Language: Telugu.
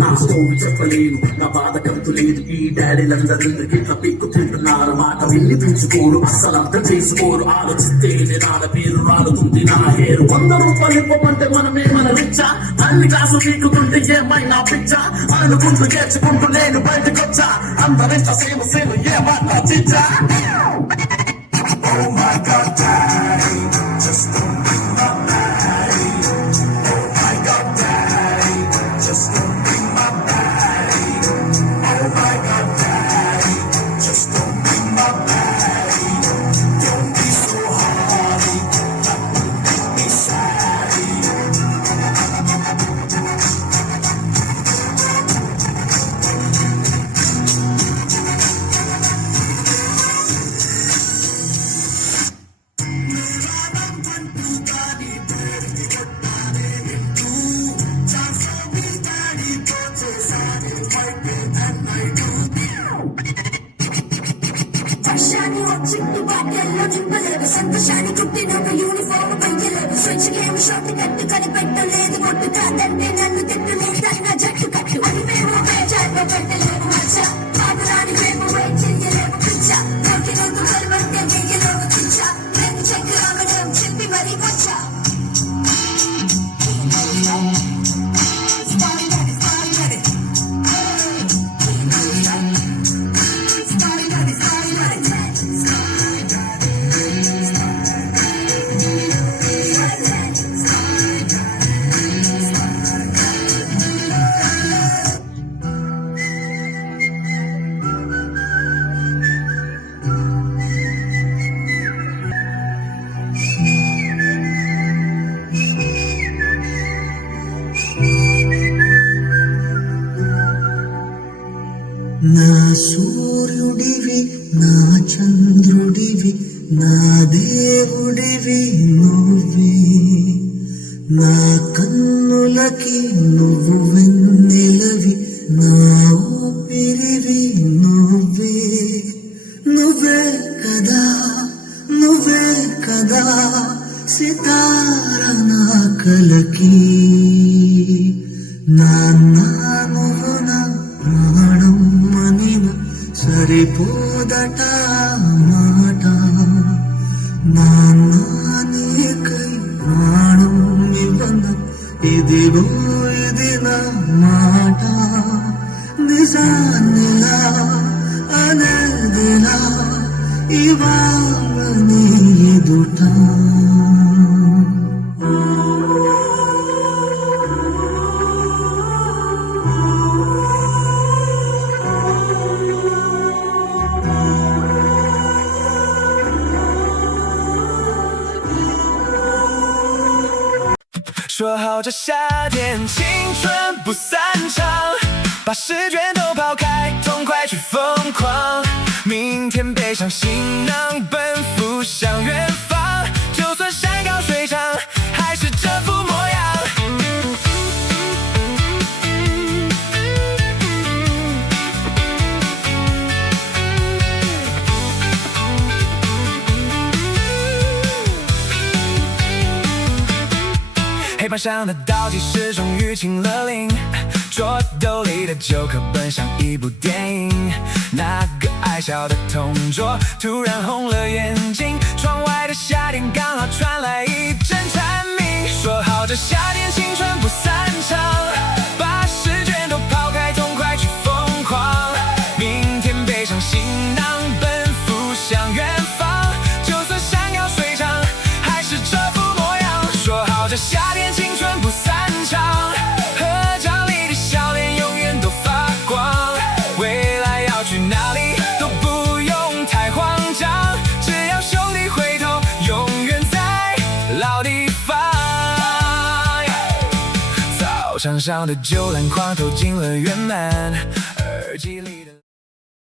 నా స్టోరీ చెప్పలేను, నా బాధ కంతు లేదు. ఈ డాడీలందరికీ ఇట్లా పీక్కు తింటున్నారు. మాట విని పెంచుకోరు, అస్సలు అర్థం చేసుకోరు. ఆలోచిస్తే నాన్న పేరు రాలుతుంది నా హేరు. 100 రూపాయలు ఇవ్వమంటే మనమే మన రిచ్చా. అన్ని క్లాసులు పీకుతుంటే ఏమైనా పిచ్చా. అనుకుంటూ నేర్చుకుంటూ నేను బయటకొచ్చా. అందరింత సేమ సేమ ఏమన్నా చిచ్చా. Oh my God, Daddy, just don't bring my baddie. Oh my God, Daddy, just don't bring my baddie. Oh my God, Daddy, just don't bring my baddie. Don't be so hardy, that will make me saddy. వర్షాన్ని వచ్చిట్టు బాటల్లో చింపలేవు. సంతోషాన్ని కుట్టినొక యూనిఫామ్ పయ్యలేవు. స్వచ్ఛ గేమ్ షాట్ కట్టు కనిపెట్టలేదు. ఒట్టు కాదంటే నన్ను తిట్టలేదన్న జట్టు కట్టు. అనివేమో బేజార్లో పెట్టలేవు మచ్చ. ఆదరాని మేము వెయిట్ చెయ్యలేవు పిచ్చ. దొరికినందు కలవంటే వెయ్యలేవు చిచ్చ. రెండు చెక్కు రావడం చెప్పి మరీ వచ్చా. నా సూర్యుడివి, నా చంద్రుడివి, నా దేవుడివి నువ్వే. నా కన్నులకి నువ్వు వెన్నెలవి, నా ఊపిరివి నువ్వే. నువ్వే కదా, నువ్వే కదా సితార నా కలకి. నాన్న నువ్వు నా ప్రాణం అనిన సరిపోదట మాట. నాన్న నీకై ప్రాణం ఇవ్వన ఇదిగో ఇది నా మాట. నిజాన్నిలా అనేదిలా ఇవాళ నీ ఎదుట.说好这夏天青春不散场，把试卷都抛开，痛快去疯狂。明天背上行囊，奔赴向远方。就算山高水长，还是这副模样。黑板上的倒计时终于清了零，桌兜里的旧课本像一部电影。那个爱笑的同桌突然红了眼睛，窗外的夏天刚好传来一阵蝉鸣。说好这夏天青春不散场，把试卷都抛开，痛快去疯狂。明天背上行囊，奔赴向远方。就算山高水长，还是这副模样。说好这夏天青春不散场，合照里的笑脸永远都发光。未来要去哪里都不用太慌张，只要兄弟回头，永远在老地方。操场上的旧篮筐投进了圆满，耳机里。